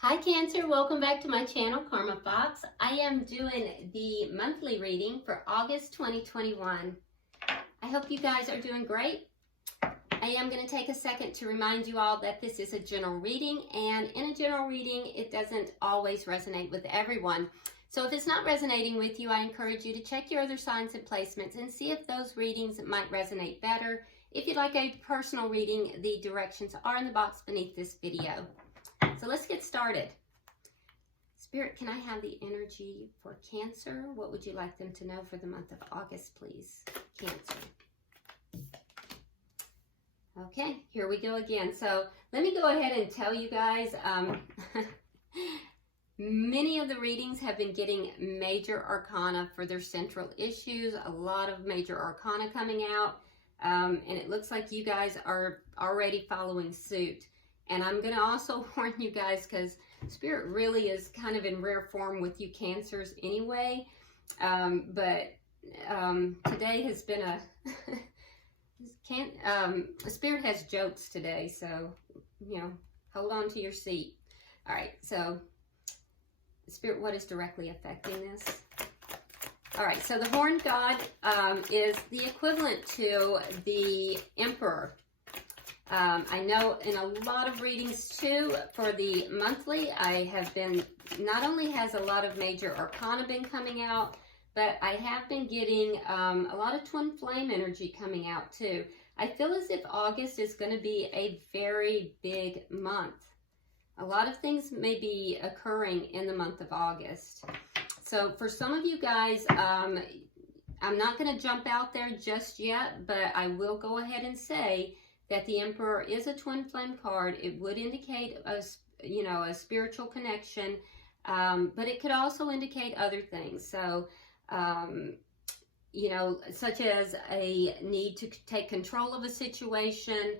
Hi Cancer, welcome back to my channel, Karma Fox. I am doing the monthly reading for August 2021. I hope you guys are doing great. I am going to take a second to remind you all that this is a general reading, and in a general reading, it doesn't always resonate with everyone. So if it's not resonating with you, I encourage you to check your other signs and placements and see if those readings might resonate better. If you'd like a personal reading, the directions are in the box beneath this video. So let's get started. Spirit, can I have the energy for Cancer? What would you like them to know for the month of August, please? Cancer. Okay, here we go again. So let me go ahead and tell you guys, many of the readings have been getting major arcana for their central issues. A lot of major arcana coming out. And it looks like you guys are already following suit. And I'm going to also warn you guys, because Spirit really is kind of in rare form with you Cancers anyway. But today has been Spirit has jokes today, so, you know, hold on to your seat. All right, so Spirit, what is directly affecting this? All right, so the Horned God is the equivalent to the Emperor. I know in a lot of readings too, for the monthly, I have been, not only has a lot of major arcana been coming out, but I have been getting a lot of twin flame energy coming out too. I feel as if August is going to be a very big month. A lot of things may be occurring in the month of August. So for some of you guys, I'm not going to jump out there just yet, but I will go ahead and say that the Emperor is a twin flame card. It would indicate a spiritual connection, but it could also indicate other things. So, such as a need to take control of a situation.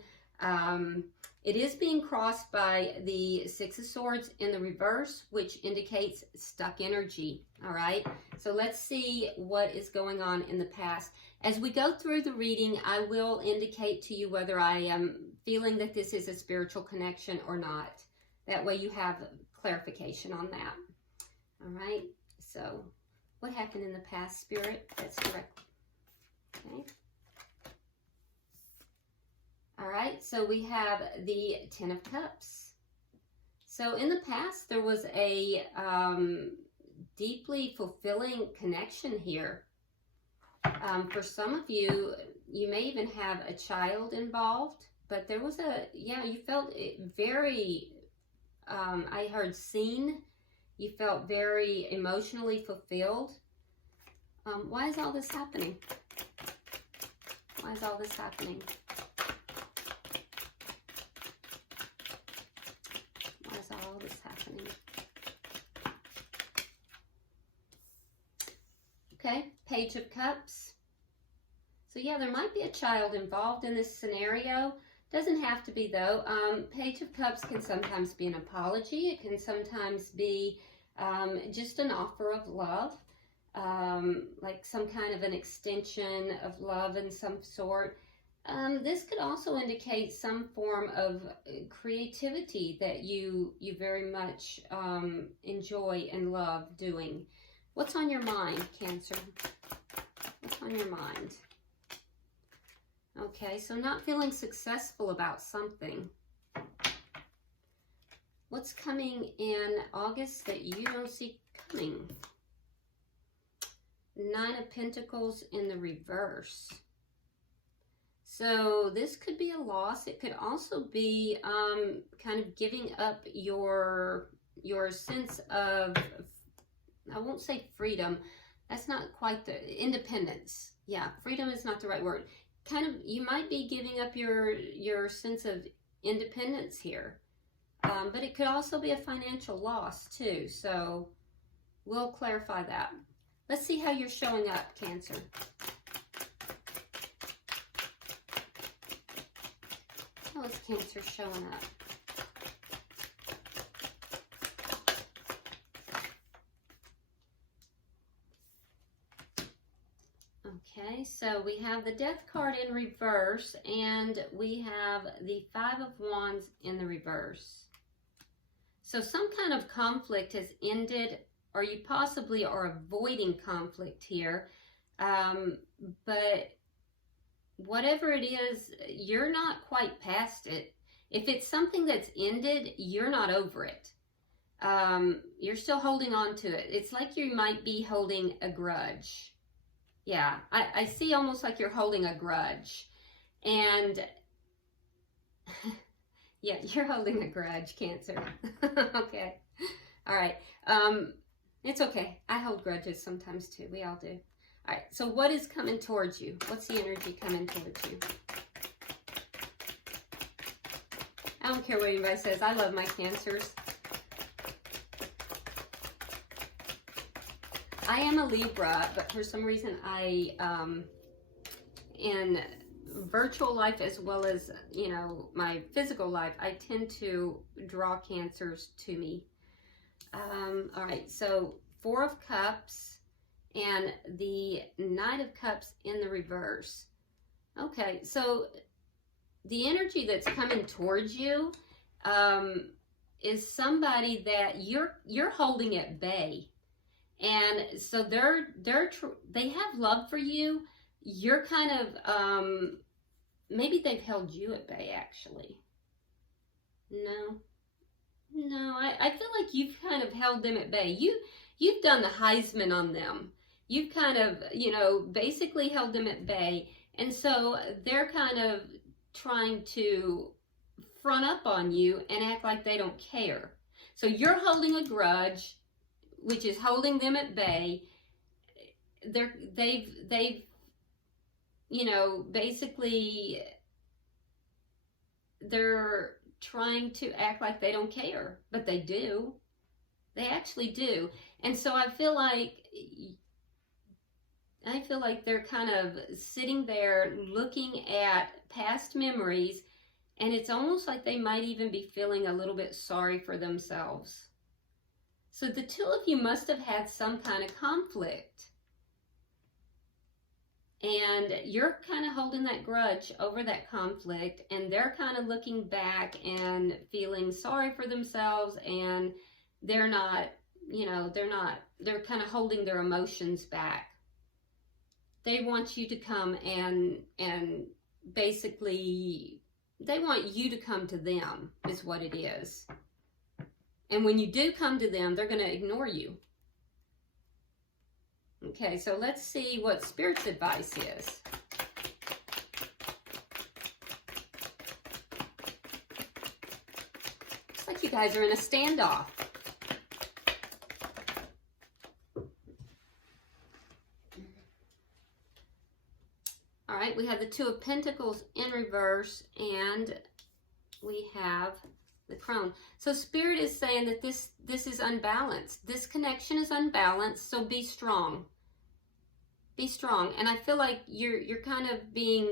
It is being crossed by the Six of Swords in the reverse, which indicates stuck energy. All right, so let's see what is going on in the past. As we go through the reading, I will indicate to you whether I am feeling that this is a spiritual connection or not. That way you have clarification on that. All right, so what happened in the past, Spirit? That's correct. Okay. All right, so we have the Ten of Cups. So in the past, there was a deeply fulfilling connection here. For some of you, you may even have a child involved, but there was you felt very, I heard seen. You felt very emotionally fulfilled. Why is all this happening? Why is all this happening? Why is all this happening? Okay, Page of Cups. So yeah, there might be a child involved in this scenario. Doesn't have to be though. Page of Cups can sometimes be an apology. It can sometimes be just an offer of love, like some kind of an extension of love in some sort. This could also indicate some form of creativity that you very much enjoy and love doing. What's on your mind, Cancer? What's on your mind? Okay, so not feeling successful about something. What's coming in August that you don't see coming? Nine of Pentacles in the reverse. So this could be a loss. It could also be kind of giving up your sense of, I won't say freedom. That's not quite the independence. Yeah, freedom is not the right word. Kind of, you might be giving up your sense of independence here. But it could also be a financial loss too. So we'll clarify that. Let's see how you're showing up, Cancer. How is Cancer showing up? Okay, so we have the Death card in reverse, and we have the Five of Wands in the reverse. So some kind of conflict has ended, or you possibly are avoiding conflict here. But whatever it is, you're not quite past it. If it's something that's ended, you're not over it. You're still holding on to it. It's like you might be holding a grudge. Yeah, I see almost like you're holding a grudge. And yeah, you're holding a grudge, Cancer. Okay. All right. It's okay. I hold grudges sometimes too. We all do. All right. So what is coming towards you? What's the energy coming towards you? I don't care what anybody says. I love my Cancers. I am a Libra, but for some reason in virtual life as well as, you know, my physical life, I tend to draw Cancers to me. All right, so 4 of Cups and the Knight of Cups in the reverse. Okay, so the energy that's coming towards you is somebody that you're holding at bay. And so they have love for you. You're kind of, maybe they've held you at bay, actually. No, I feel like you've kind of held them at bay. You've done the Heisman on them. You've kind of, you know, basically held them at bay. And so they're kind of trying to front up on you and act like they don't care. So you're holding a grudge, which is holding them at bay. They've, you know, basically they're trying to act like they don't care, but they do. They actually do. And so I feel like they're kind of sitting there looking at past memories, and it's almost like they might even be feeling a little bit sorry for themselves. So the two of you must have had some kind of conflict. And you're kind of holding that grudge over that conflict, and they're kind of looking back and feeling sorry for themselves, and they're not, you know, they're kind of holding their emotions back. They want you to come and basically, they want you to come to them, is what it is. And when you do come to them, they're going to ignore you. Okay, so let's see what Spirit's advice is. Looks like you guys are in a standoff. All right, we have the Two of Pentacles in reverse, and we have the Crone. So Spirit is saying that this is unbalanced. This connection is unbalanced, so be strong. Be strong. And I feel like you're kind of being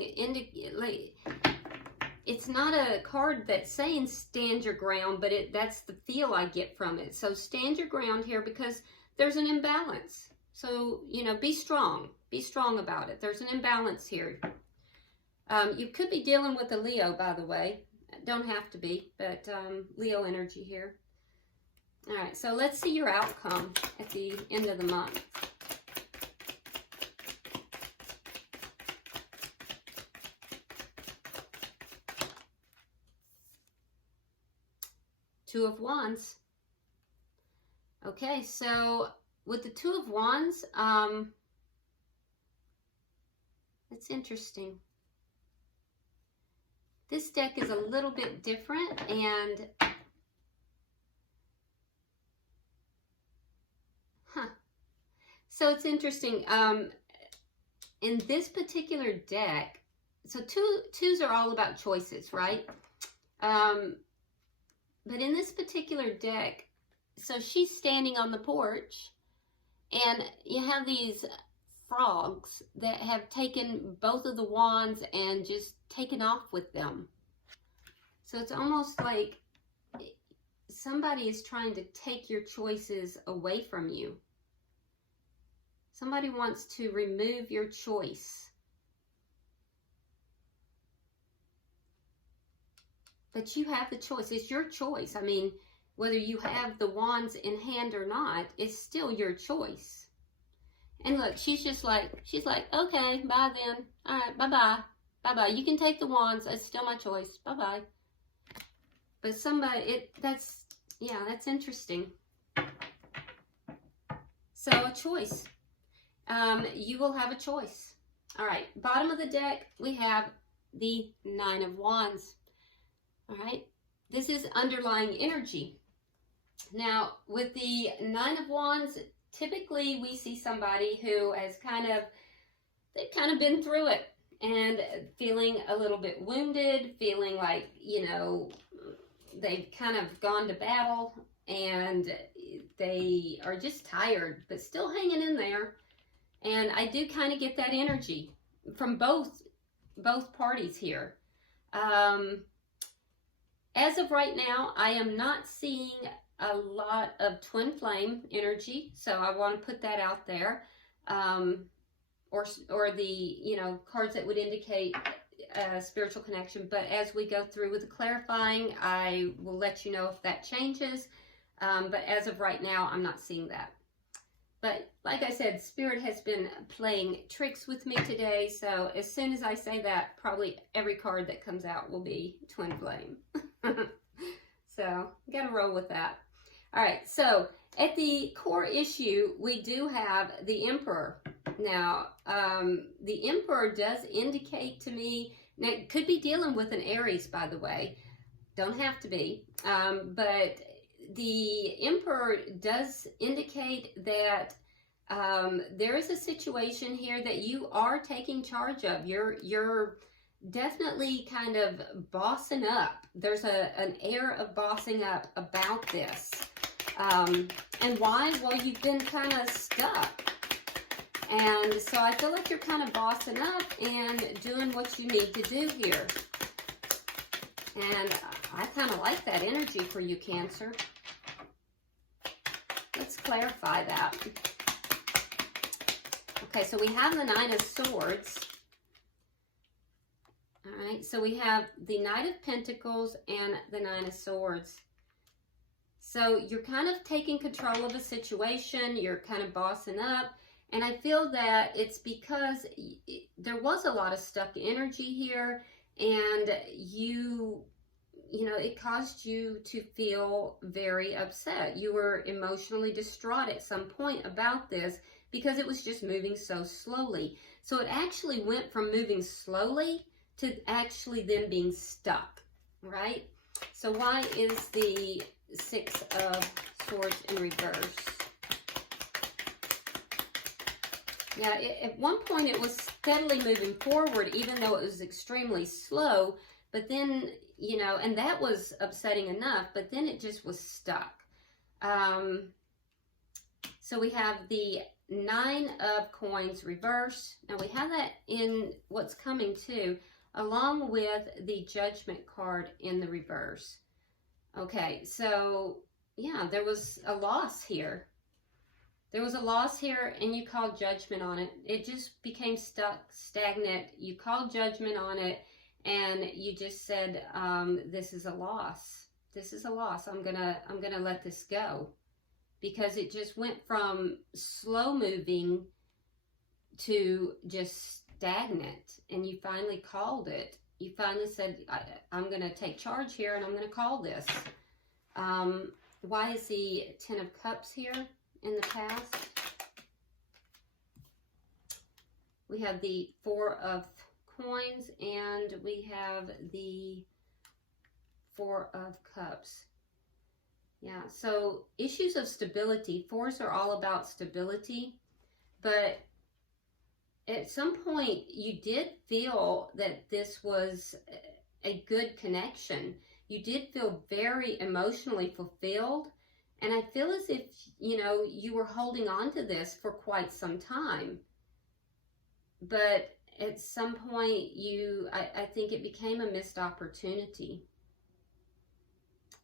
it's not a card that's saying stand your ground, but that's the feel I get from it. So stand your ground here because there's an imbalance. So, you know, be strong. Be strong about it. There's an imbalance here. You could be dealing with a Leo, by the way. Don't have to be, but Leo energy here. All right, so let's see your outcome at the end of the month. Two of Wands. Okay, so with the Two of Wands, it's interesting. This deck is a little bit different, and so it's interesting. In this particular deck, so twos are all about choices, right? But in this particular deck, so she's standing on the porch, and you have these frogs that have taken both of the wands and just taken off with them. So it's almost like somebody is trying to take your choices away from you. Somebody wants to remove your choice. But you have the choice. It's your choice. I mean, whether you have the wands in hand or not, it's still your choice. And look, she's like, okay, bye then. All right, bye-bye. Bye-bye. You can take the wands. It's still my choice. Bye-bye. But somebody, that's interesting. So a choice. You will have a choice. All right, bottom of the deck, we have the Nine of Wands. All right, this is underlying energy. Now, with the Nine of Wands, typically we see somebody who has they've kind of been through it and feeling a little bit wounded, feeling like, you know, they've kind of gone to battle and they are just tired, but still hanging in there. And I do kind of get that energy from both parties here. As of right now, I am not seeing a lot of twin flame energy, so I want to put that out there. Or the, you know, cards that would indicate spiritual connection. But as we go through with the clarifying, I will let you know if that changes. But as of right now, I'm not seeing that. But like I said, Spirit has been playing tricks with me today. So as soon as I say that, probably every card that comes out will be twin flame. So got to roll with that. All right. So at the core issue, we do have the Emperor. Now, the Emperor does indicate to me, now it could be dealing with an Aries, by the way. Don't have to be. But the Emperor does indicate that there is a situation here that you are taking charge of. You're definitely kind of bossing up. There's an air of bossing up about this. And why? Well, you've been kind of stuck. And so I feel like you're kind of bossing up and doing what you need to do here. And I kind of like that energy for you, Cancer. Let's clarify that. Okay, so we have the Nine of Swords. All right, so we have the Knight of Pentacles and the Nine of Swords. So you're kind of taking control of a situation. You're kind of bossing up. And I feel that it's because there was a lot of stuck energy here, and you know, it caused you to feel very upset. You were emotionally distraught at some point about this because it was just moving so slowly. So it actually went from moving slowly to actually then being stuck, right? So why is the Six of Swords in reverse? Yeah, at one point it was steadily moving forward, even though it was extremely slow. But then, you know, and that was upsetting enough, but then it just was stuck. So we have the Nine of Coins reverse. Now we have that in what's coming too, along with the Judgment card in the reverse. Okay, so yeah, there was a loss here. There was a loss here, and you called judgment on it. It just became stuck, stagnant. You called judgment on it, and you just said, "This is a loss. This is a loss. I'm gonna let this go," because it just went from slow moving to just stagnant. And you finally called it. You finally said, "I'm gonna take charge here, and I'm gonna call this." Why is the Ten of Cups here? In the past, we have the Four of Coins and we have the Four of Cups. Yeah, so issues of stability. Fours are all about stability, but at some point you did feel that this was a good connection. You did feel very emotionally fulfilled. And I feel as if, you know, you were holding on to this for quite some time. But at some point, I think it became a missed opportunity.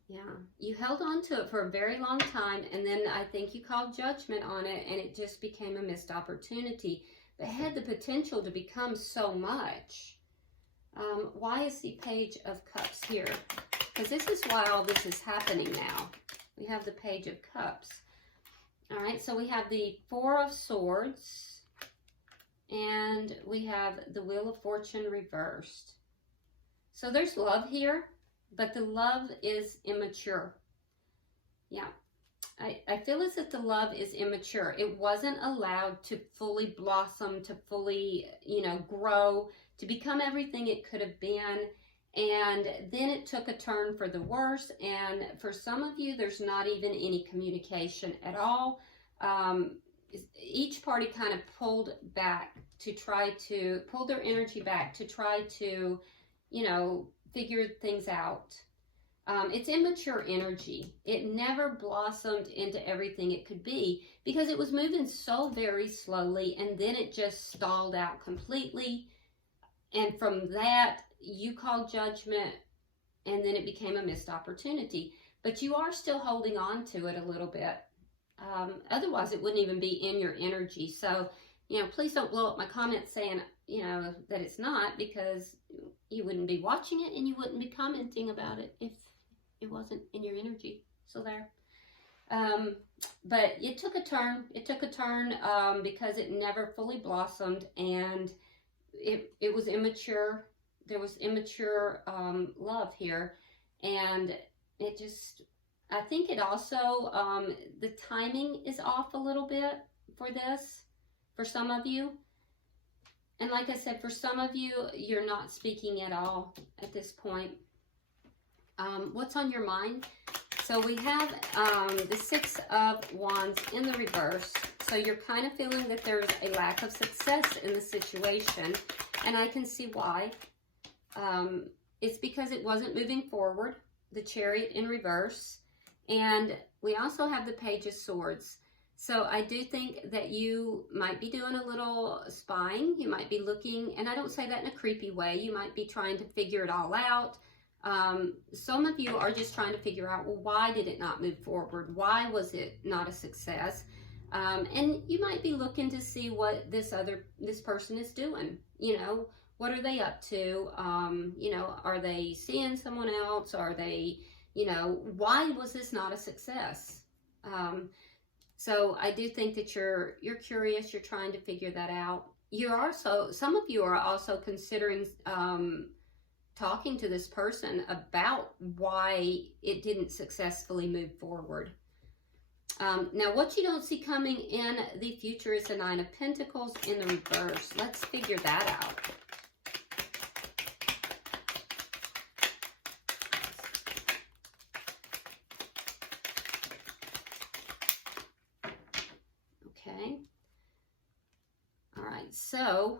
Yeah, you held on to it for a very long time, and then I think you called judgment on it, and it just became a missed opportunity. But it had the potential to become so much. Why is the Page of Cups here? Because this is why all this is happening now. We have the Page of Cups. All right, so we have the Four of Swords, and we have the Wheel of Fortune reversed. So there's love here, but the love is immature. Yeah, I feel as if the love is immature. It wasn't allowed to fully blossom, to fully, grow, to become everything it could have been. And then it took a turn for the worse. And for some of you, there's not even any communication at all. Each party kind of pulled back to try to pull their energy back to try to, figure things out. It's immature energy. It never blossomed into everything it could be because it was moving so very slowly, and then it just stalled out completely. And from that, you called judgment, and then it became a missed opportunity. But you are still holding on to it a little bit. Otherwise, it wouldn't even be in your energy. So, please don't blow up my comments saying, that it's not, because you wouldn't be watching it and you wouldn't be commenting about it if it wasn't in your energy. So there. But it took a turn. It took a turn because it never fully blossomed, and it was immature. There was immature love here, and it just, I think it also, the timing is off a little bit for this, for some of you. And like I said, for some of you, you're not speaking at all at this point. What's on your mind? So we have the Six of Wands in the reverse. So you're kind of feeling that there's a lack of success in the situation, and I can see why. It's because it wasn't moving forward, the Chariot in reverse, and we also have the Page of Swords. So I do think that you might be doing a little spying. You might be looking, and I don't say that in a creepy way. You might be trying to figure it all out. Some of you are just trying to figure out, well, why did it not move forward? Why was it not a success? And you might be looking to see what this person is doing. What are they up to? Are they seeing someone else? Are they, why was this not a success? So I do think that you're curious. You're trying to figure that out. Some of you are also considering talking to this person about why it didn't successfully move forward. Now, what you don't see coming in the future is the Nine of Pentacles in the reverse. Let's figure that out. Okay. All right, so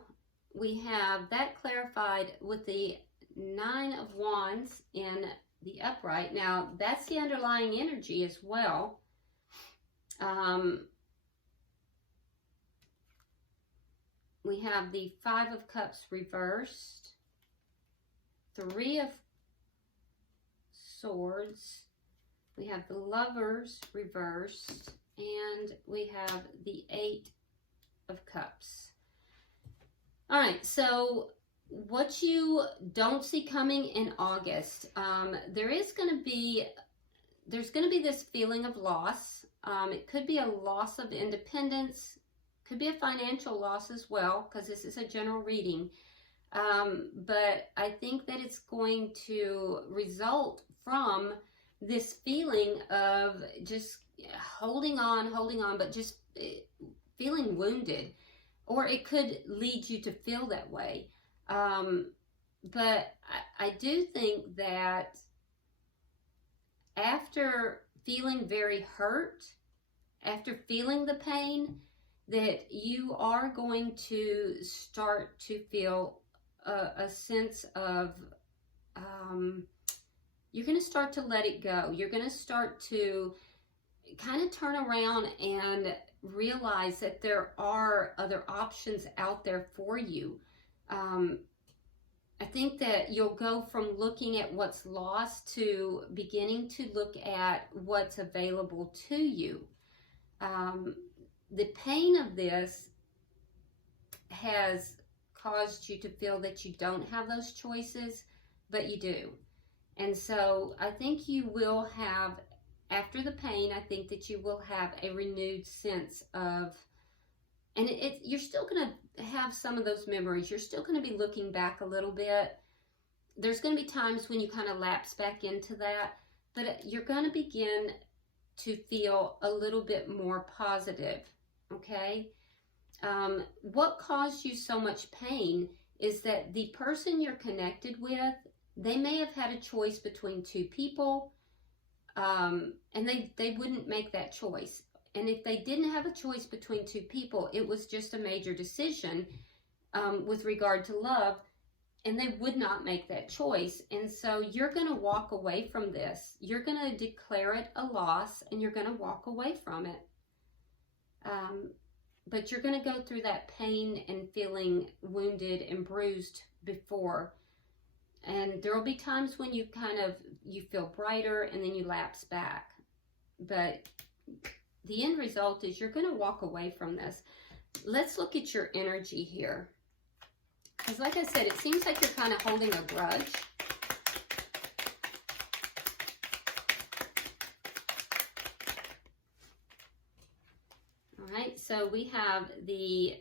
we have that clarified with the Nine of Wands in the upright. Now, that's the underlying energy as well. We have the Five of Cups reversed, Three of Swords, we have the Lovers reversed, and we have the Eight of Cups. All right, so what you don't see coming in August, there's going to be this feeling of loss. It could be a loss of independence, could be a financial loss as well, because this is a general reading. But I think that it's going to result from this feeling of just holding on, but just feeling wounded, or it could lead you to feel that way. But I do think that after feeling very hurt, after feeling the pain, that you are going to start to feel a sense of, you're going to start to let it go. You're going to start to kind of turn around and realize that there are other options out there for you. I think that you'll go from looking at what's lost to beginning to look at what's available to you. The pain of this has caused you to feel that you don't have those choices, but you do. And so I think you will have after the pain, I think that you will have a renewed sense of, and you're still going to have some of those memories. You're still going to be looking back a little bit. There's going to be times when you kind of lapse back into that, but you're going to begin to feel a little bit more positive, okay? What caused you so much pain is that the person you're connected with, they may have had a choice between two people, and they wouldn't make that choice. And if they didn't have a choice between two people, it was just a major decision with regard to love, and they would not make that choice. And so you're going to walk away from this. You're going to declare it a loss, and you're going to walk away from it. But you're going to go through that pain and feeling wounded and bruised before. And there will be times when you feel brighter, and then you lapse back. But the end result is you're going to walk away from this. Let's look at your energy here. Because like I said, it seems like you're kind of holding a grudge. All right, so we have the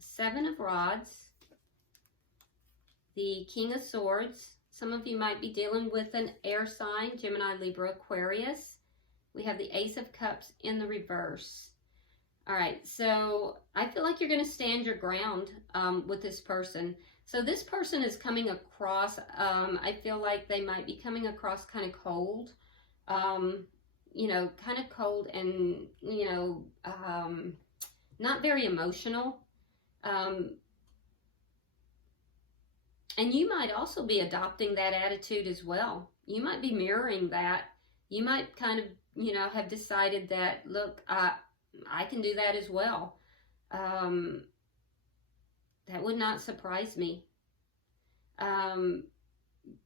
Seven of Rods, the King of Swords. Some of you might be dealing with an air sign, Gemini, Libra, Aquarius. We have the Ace of Cups in the reverse. All right, so I feel like you're going to stand your ground with this person. So this person is coming across, I feel like they might be coming across kind of cold, you know, kind of cold and, you know, not very emotional. And you might also be adopting that attitude as well. You might be mirroring that. You might kind of, you know, have decided that, look, I can do that as well. That would not surprise me.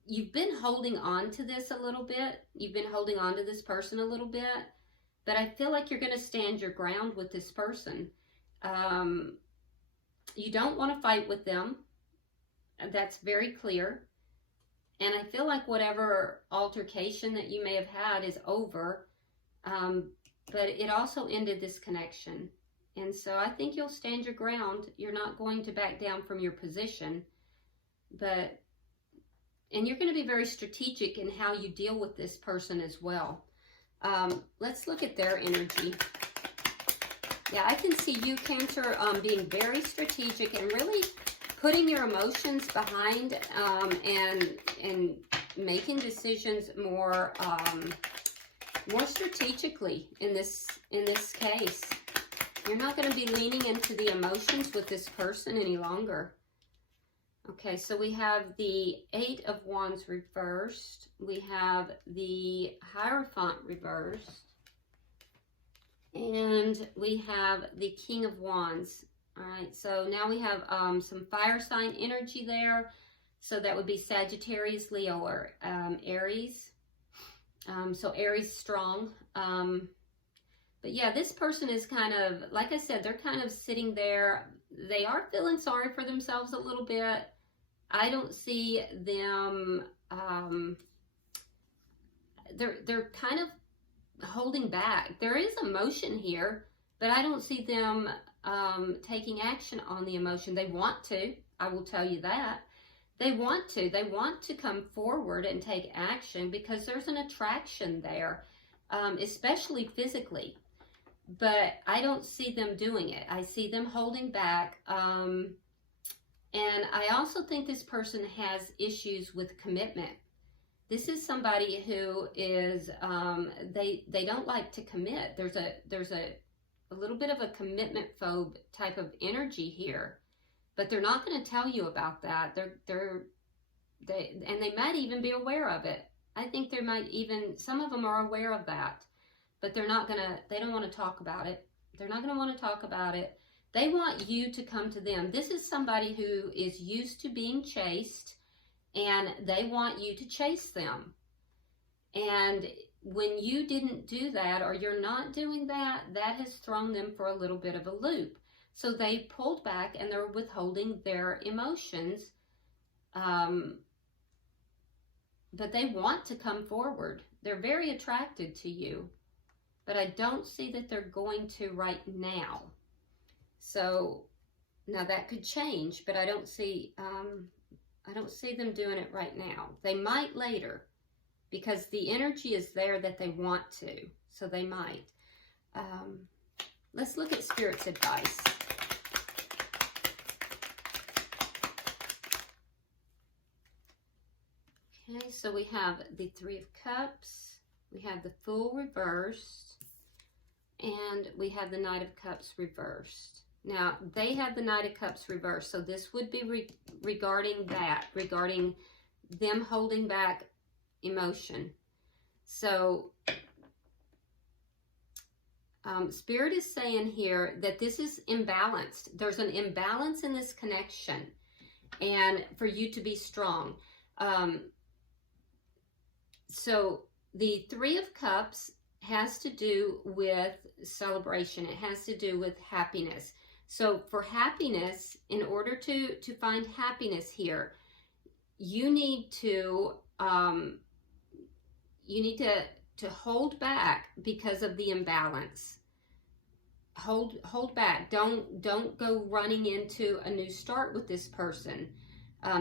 You've been holding on to this a little bit. You've been holding on to this person a little bit. But I feel like you're going to stand your ground with this person. You don't want to fight with them. That's very clear. And I feel like whatever altercation that you may have had is over. But it also ended this connection. And so I think you'll stand your ground. You're not going to back down from your position. And you're going to be very strategic in how you deal with this person as well. Let's look at their energy. Yeah, I can see you, Cancer, being very strategic and really putting your emotions behind and making decisions more strategically in this case. You're not going to be leaning into the emotions with this person any longer. Okay, so we have the Eight of Wands reversed. We have the Hierophant reversed. And we have the King of Wands. All right, so now we have some fire sign energy there. So that would be Sagittarius, Leo, or Aries. So Aries strong. But yeah, this person is kind of, like I said, they're kind of sitting there. They are feeling sorry for themselves a little bit. I don't see them, they're kind of holding back. There is emotion here, but I don't see them taking action on the emotion. They want to, I will tell you that. They want to come forward and take action because there's an attraction there, especially physically. But I don't see them doing it. I see them holding back. And I also think this person has issues with commitment. This is somebody who is, they don't like to commit. There's a little bit of a commitment phobe type of energy here. But they're not going to tell you about that. They might even be aware of it. I think there might even, some of them are aware of that. But they don't want to talk about it. They're not going to want to talk about it. They want you to come to them. This is somebody who is used to being chased, and they want you to chase them. And when you didn't do that, or you're not doing that, that has thrown them for a little bit of a loop. So they pulled back and they're withholding their emotions. But they want to come forward. they're very attracted to you, but I don't see that they're going to right now. So now that could change, but I don't see them doing it right now. They might later, because the energy is there that they want to, so they might. Let's look at Spirit's advice. Okay, so we have the Three of Cups, we have the Fool reversed, and we have the Knight of Cups reversed. Now, they have the Knight of Cups reversed, so this would be regarding that, regarding them holding back emotion. So, Spirit is saying here that this is imbalanced. There's an imbalance in this connection, and for you to be strong. So the Three of Cups has to do with celebration. It has to do with happiness. So for happiness, in order to find happiness here, you need to hold back because of the imbalance. Hold back. Don't go running into a new start with this person.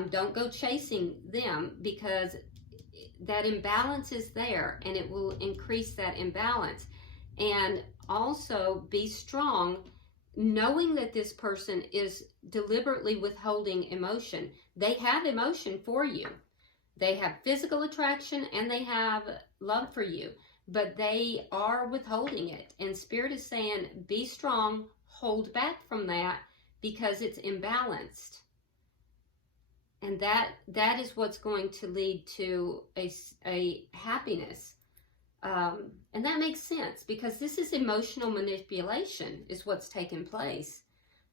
Don't go chasing them, because that imbalance is there, and it will increase that imbalance. And also be strong, knowing that this person is deliberately withholding emotion. They have emotion for you. They have physical attraction and they have love for you, but they are withholding it. And Spirit is saying, be strong, hold back from that, because it's imbalanced. And that is what's going to lead to a happiness. And that makes sense, because this is emotional manipulation is what's taking place.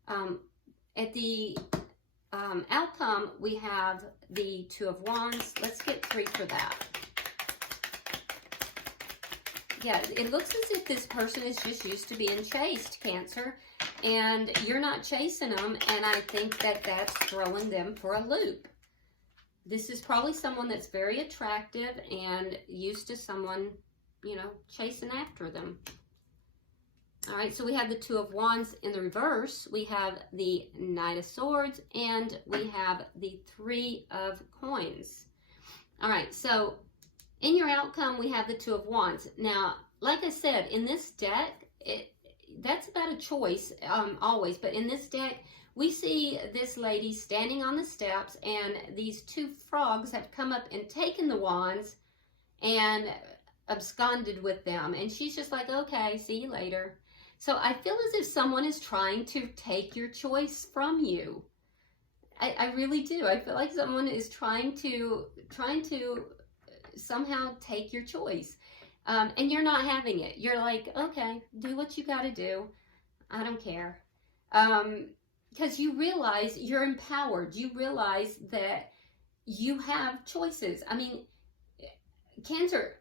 At the outcome, we have the Two of Wands. Let's get 3 for that. Yeah, it looks as if this person is just used to being chased, Cancer, and you're not chasing them, and I think that that's throwing them for a loop. This is probably someone that's very attractive and used to someone, you know, chasing after them. All right, so we have the Two of Wands in the reverse. We have the Knight of Swords, and we have the Three of Coins. All right, so in your outcome, we have the Two of Wands. Now, like I said, in this deck, that's about a choice always, but in this deck, we see this lady standing on the steps, and these two frogs have come up and taken the wands and absconded with them, and she's just like, okay, see you later. So I feel as if someone is trying to take your choice from you. I really do. I feel like someone is trying to somehow take your choice. And you're not having it. You're like, okay, do what you got to do. I don't care. Because you realize you're empowered. You realize that you have choices. I mean, Cancer,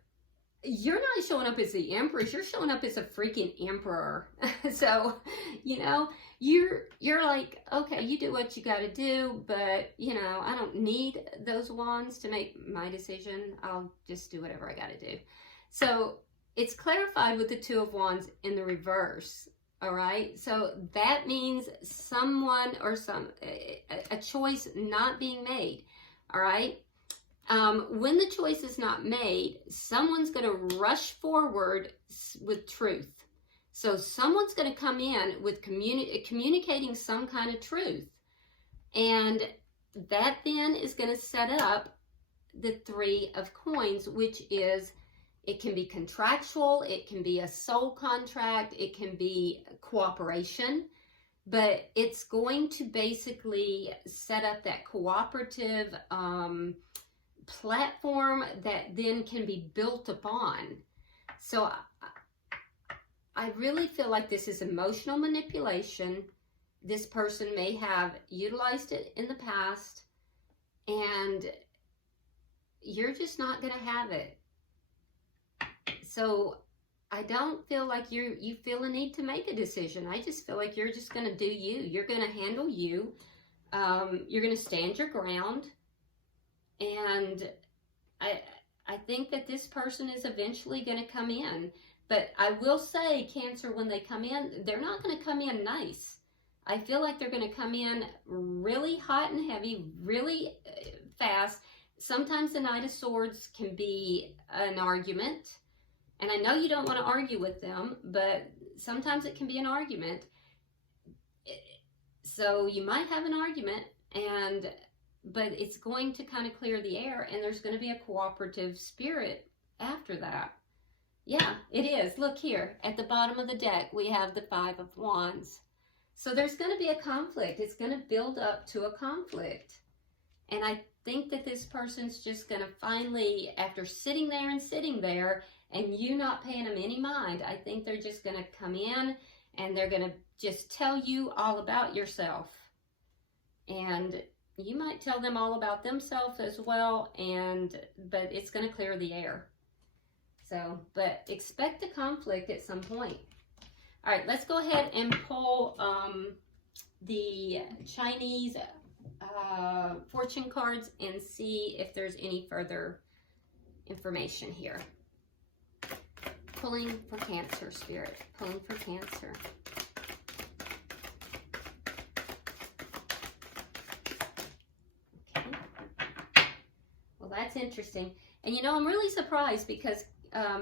you're not showing up as the Empress. You're showing up as a freaking emperor. So, you know, you're like, okay, you do what you got to do, but, you know, I don't need those wands to make my decision. I'll just do whatever I got to do. So it's clarified with the Two of Wands in the reverse. All right. So that means someone or a choice not being made. All right. When the choice is not made, someone's going to rush forward with truth. So someone's going to come in with communicating some kind of truth. And that then is going to set up the Three of Coins, which is, it can be contractual, it can be a soul contract, it can be cooperation, but it's going to basically set up that cooperative platform that then can be built upon. So I really feel like this is emotional manipulation. This person may have utilized it in the past, and you're just not going to have it. So I don't feel like you feel a need to make a decision. I just feel like you're just going to do you. You're going to handle you. You're going to stand your ground. And I think that this person is eventually going to come in. But I will say, Cancer, when they come in, they're not going to come in nice. I feel like they're going to come in really hot and heavy, really fast. Sometimes the Knight of Swords can be an argument. And I know you don't want to argue with them, but sometimes it can be an argument. So you might have an argument, but it's going to kind of clear the air, and there's going to be a cooperative spirit after that. Yeah, it is. Look here, at the bottom of the deck, we have the Five of Wands. So there's going to be a conflict. It's going to build up to a conflict. And I think that this person's just going to finally, after sitting there, and you not paying them any mind, I think they're just going to come in and they're going to just tell you all about yourself. And you might tell them all about themselves as well, but it's going to clear the air. So, but expect a conflict at some point. All right, let's go ahead and pull the Chinese fortune cards and see if there's any further information here. Pulling for Cancer, Spirit. Pulling for Cancer. Okay. Well, that's interesting. And you know, I'm really surprised because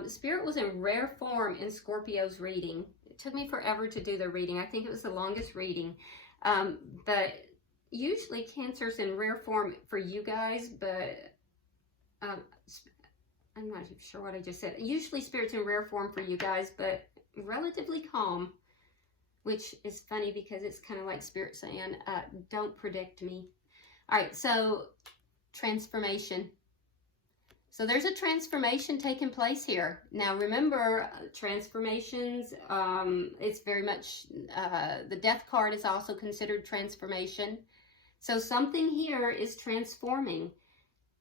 Spirit was in rare form in Scorpio's reading. It took me forever to do the reading. I think it was the longest reading. But usually Cancer's in rare form for you guys, but I'm not sure what I just said. Usually Spirit's in rare form for you guys, but relatively calm, which is funny because it's kind of like Spirit saying, don't predict me. All right, so transformation. So there's a transformation taking place here. Now remember, transformations, it's very much, the Death card is also considered transformation. So something here is transforming.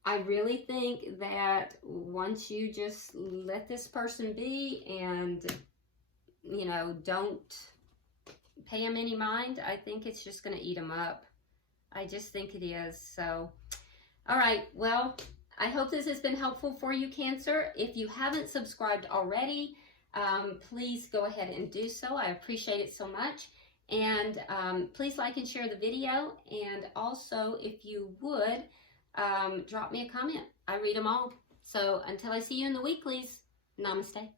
I really think that once you just let this person be and, you know, don't pay them any mind, I think it's just going to eat them up. I just think it is. So, all right. Well, I hope this has been helpful for you, Cancer. If you haven't subscribed already, please go ahead and do so. I appreciate it so much. And please like and share the video. And also, if you would, drop me a comment. I read them all. So until I see you in the weeklies, namaste.